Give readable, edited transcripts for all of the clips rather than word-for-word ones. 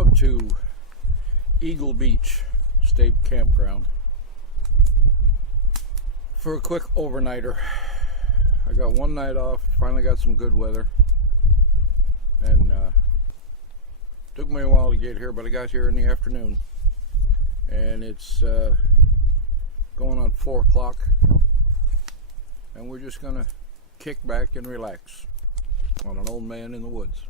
up to Eagle Beach State Campground for a quick overnighter. I got one night off, finally got some good weather, and took me a while to get here, but I got here in the afternoon, and it's going on 4 o'clock, and we're just gonna kick back and relax on an old man in the woods.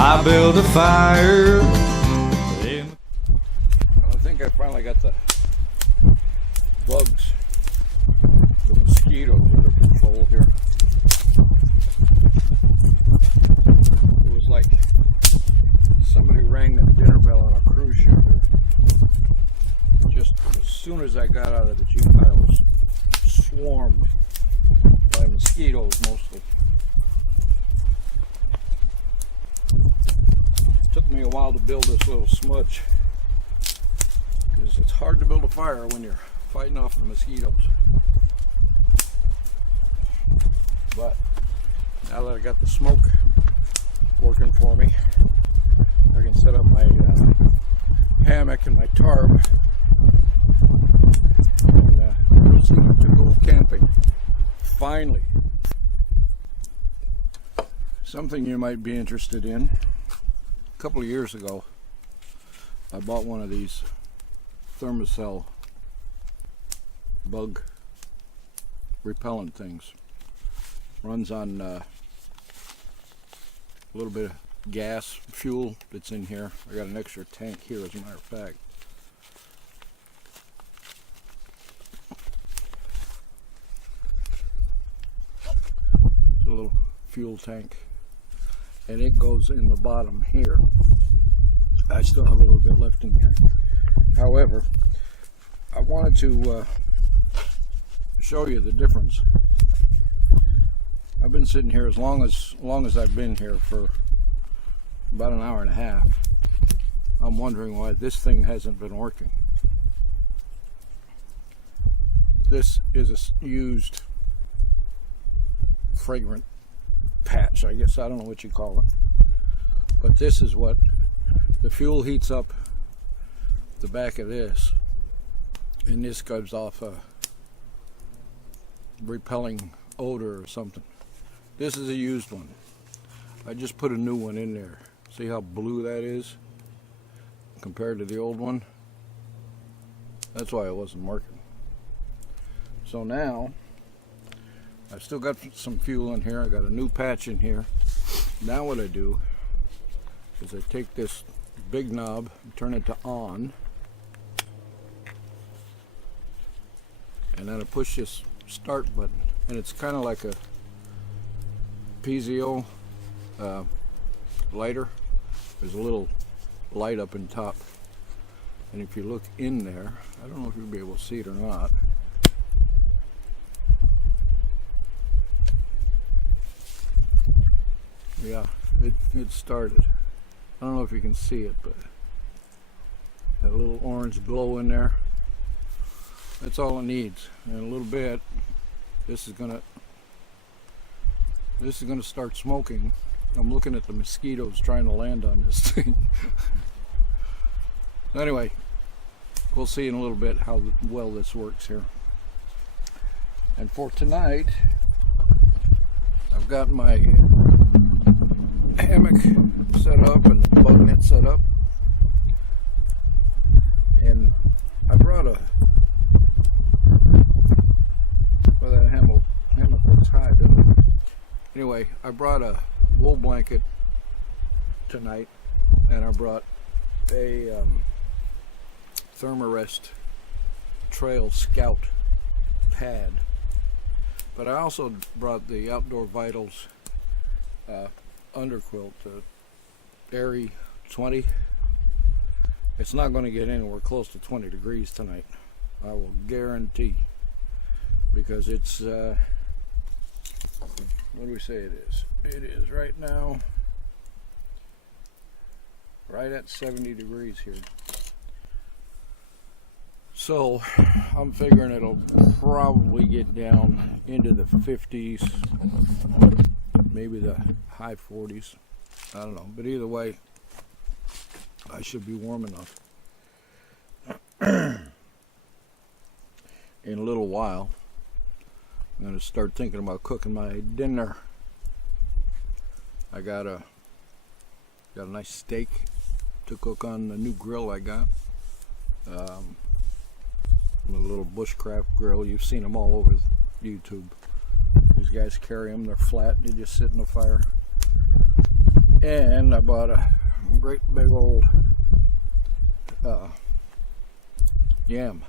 I build a fire. I think I finally got the bugs, the mosquitoes under control here. It was like somebody rang the dinner bell on a cruise ship here. Just as soon as I got out of the Jeep, I was swarmed by mosquitoes mostly. Took me a while to build this little smudge, because it's hard to build a fire when you're fighting off the mosquitoes. But now that I got the smoke working for me, I can set up my hammock and my tarp and proceed to go camping. Finally, something you might be interested in. A couple of years ago, I bought one of these Thermacell bug repellent things. Runs on a little bit of gas fuel that's in here. I got an extra tank here, as a matter of fact. It's a little fuel tank, and it goes in the bottom here. I still have a little bit left in here. However, I wanted to show you the difference. I've been sitting here as long as I've been here, for about an hour and a half. I'm wondering why this thing hasn't been working. This is a used fragrant patch, I guess. I don't know what you call it, but this is what the fuel heats up the back of this, and this gives off a repelling odor or something. This is a used one. I just put a new one in there. See how blue that is compared to the old one? That's why it wasn't working. So now I've still got some fuel in here. I got a new patch in here. Now what I do is I take this big knob and turn it to on, and then I push this start button, and it's kind of like a piezo lighter. There's a little light up in top, and if you look in there, I don't know if you'll be able to see it or not. Yeah, it started. I don't know if you can see it, but that little orange glow in there, that's all it needs. In a little bit, this is gonna start smoking. I'm looking at the mosquitoes trying to land on this thing. Anyway, we'll see in a little bit how well this works here. And for tonight, I've got my hammock set up and the bug net set up, and I brought that hammock looks high, doesn't it? Anyway, I brought a wool blanket tonight, and I brought a Thermarest Trail Scout pad, but I also brought the Outdoor Vitals underquilt, Airy 20. It's not going to get anywhere close to 20 degrees tonight, I will guarantee, because it's what do we say it is? It is right now right at 70 degrees here. So I'm figuring it'll probably get down into the 50s, maybe the high 40s. I don't know, but either way, I should be warm enough. In a little while, I'm going to start thinking about cooking my dinner. I got a nice steak to cook on the new grill I got. A little bushcraft grill. You've seen them all over YouTube. These guys carry them. They're flat. They just sit in the fire. And I bought a great big old yam,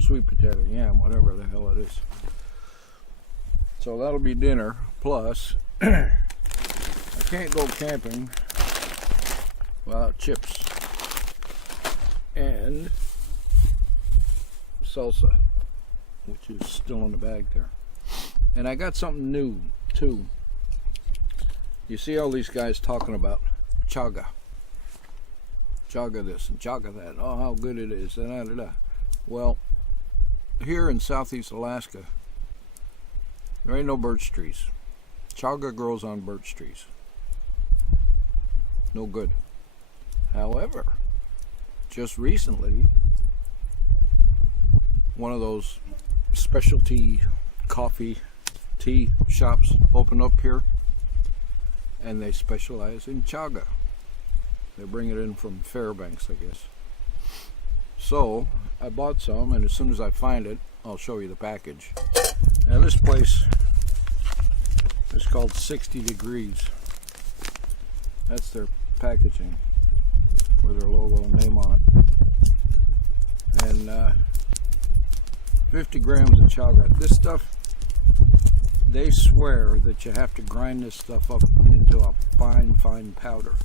sweet potato yam, whatever the hell it is. So that'll be dinner. Plus, I can't go camping without chips and salsa, which is still in the bag there. And I got something new too. You see all these guys talking about chaga this and chaga that. Oh, how good it is. Da, da, da, da. Well, here in southeast Alaska, there ain't no birch trees. Chaga grows on birch trees. No good. However, just recently, one of those specialty coffee tea shops opened up here, and they specialize in chaga. They bring it in from Fairbanks, I guess. So I bought some, and as soon as I find it, I'll show you the package. Now this place is called 60 Degrees. That's their packaging with their logo and name on it. And 50 grams of chaga. This stuff, they swear that you have to grind this stuff up into a fine powder.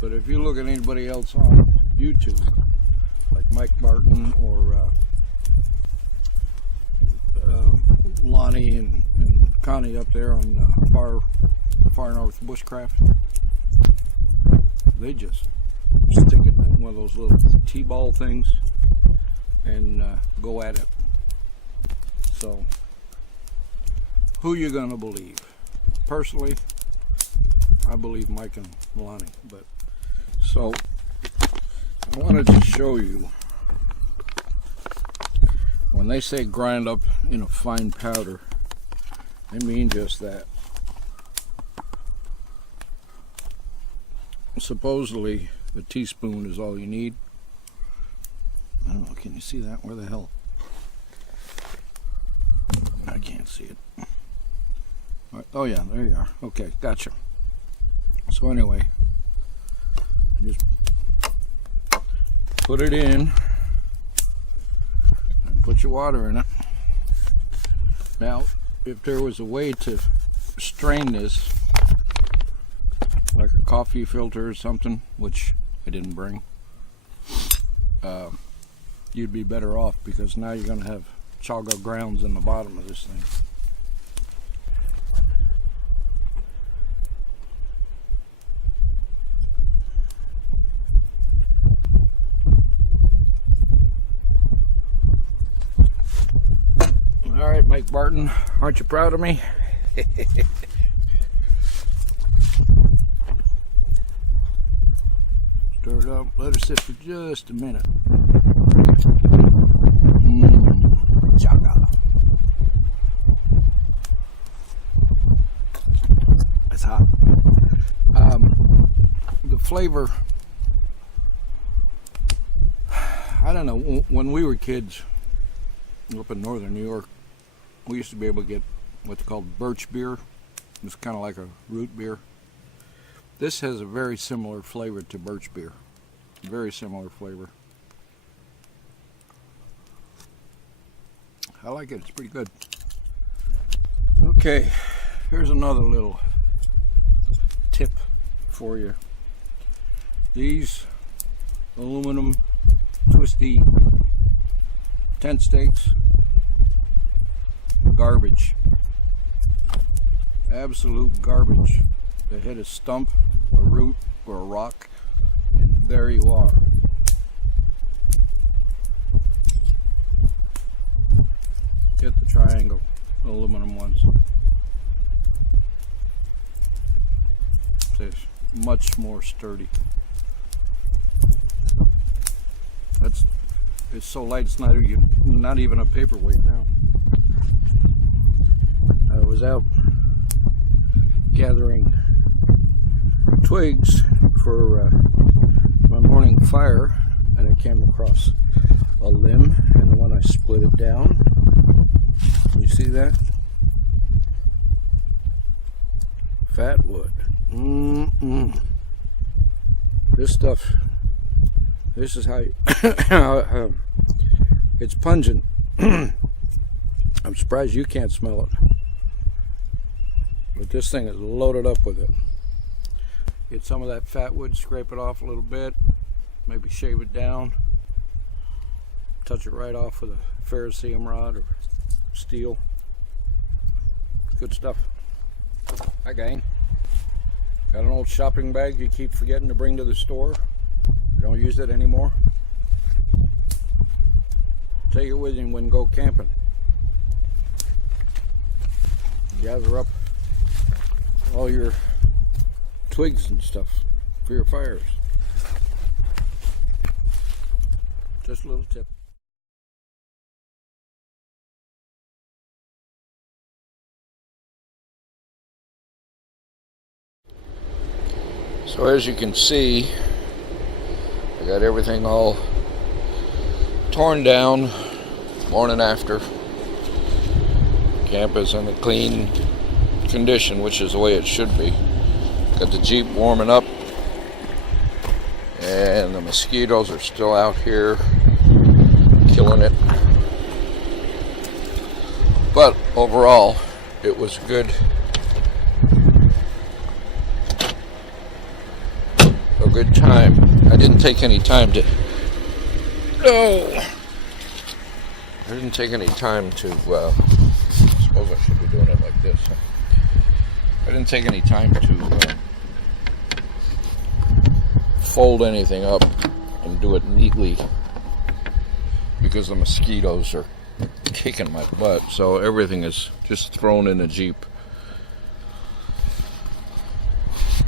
But if you look at anybody else on YouTube, like Mike Martin or Lonnie and Connie up there on Far North Bushcraft, they just stick it in one of those little T-ball things and go at it. So, who you gonna believe? Personally, I believe Mike and Lonnie. But so, I wanted to show you, when they say grind up in a fine powder, they mean just that. Supposedly, a teaspoon is all you need. I don't know, can you see that? Where the hell? I can't see it. Oh yeah, there you are. Okay, gotcha. So anyway, just put it in and put your water in it. Now, if there was a way to strain this, like a coffee filter or something, which I didn't bring, you'd be better off, because now you're going to have chaga grounds in the bottom of this thing. All right, Mike Barton, aren't you proud of me? Stir it up, let it sit for just a minute. Chaga. It's hot. The flavor, I don't know, when we were kids up in northern New York, we used to be able to get what's called birch beer. It's kind of like a root beer. This has a very similar flavor to birch beer. Very similar flavor. I like it. It's pretty good. Okay, here's another little tip for you. These aluminum twisty tent stakes, garbage. Absolute garbage. They hit a stump, a root, or a rock, and there you are. Get the triangle aluminum ones. It's much more sturdy. It's so light it's not even a paperweight now. I was out gathering twigs for my morning fire, and I came across a limb, and when I split it down, you see that? Fat wood. This stuff, this is how it's pungent. I'm surprised you can't smell it. But this thing is loaded up with it. Get some of that fat wood, scrape it off a little bit, maybe shave it down, touch it right off with a ferrocerium rod or steel. Good stuff. Hi gang. Got an old shopping bag you keep forgetting to bring to the store? You don't use it anymore? Take it with you when you go camping. Gather up all your twigs and stuff for your fires. Just a little tip. So as you can see, I got everything all torn down morning after. Camp is in a clean condition, which is the way it should be. Got the Jeep warming up, and the mosquitoes are still out here killing it. But overall, it was good. A good time. I didn't take any time to. No! I didn't take any time to. I suppose I should be doing it like this. I didn't take any time to fold anything up and do it neatly because the mosquitoes are kicking my butt. So everything is just thrown in a Jeep.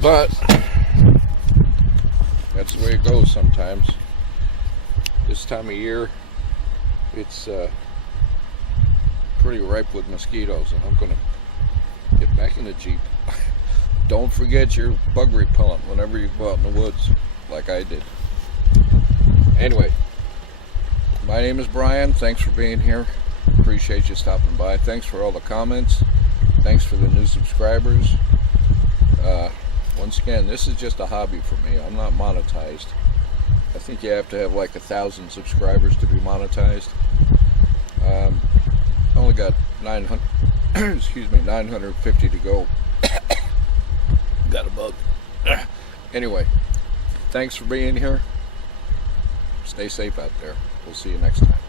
But that's the way it goes sometimes. This time of year, it's pretty ripe with mosquitoes, and I'm going to get back in the Jeep. Don't forget your bug repellent whenever you go out in the woods, like I did. Anyway, my name is Brian. Thanks for being here. Appreciate you stopping by. Thanks for all the comments. Thanks for the new subscribers. Once again, this is just a hobby for me. I'm not monetized. I think you have to have like 1,000 subscribers to be monetized. I only got 900, excuse me, 950 to go. Got a bug. Anyway, thanks for being here. Stay safe out there. We'll see you next time.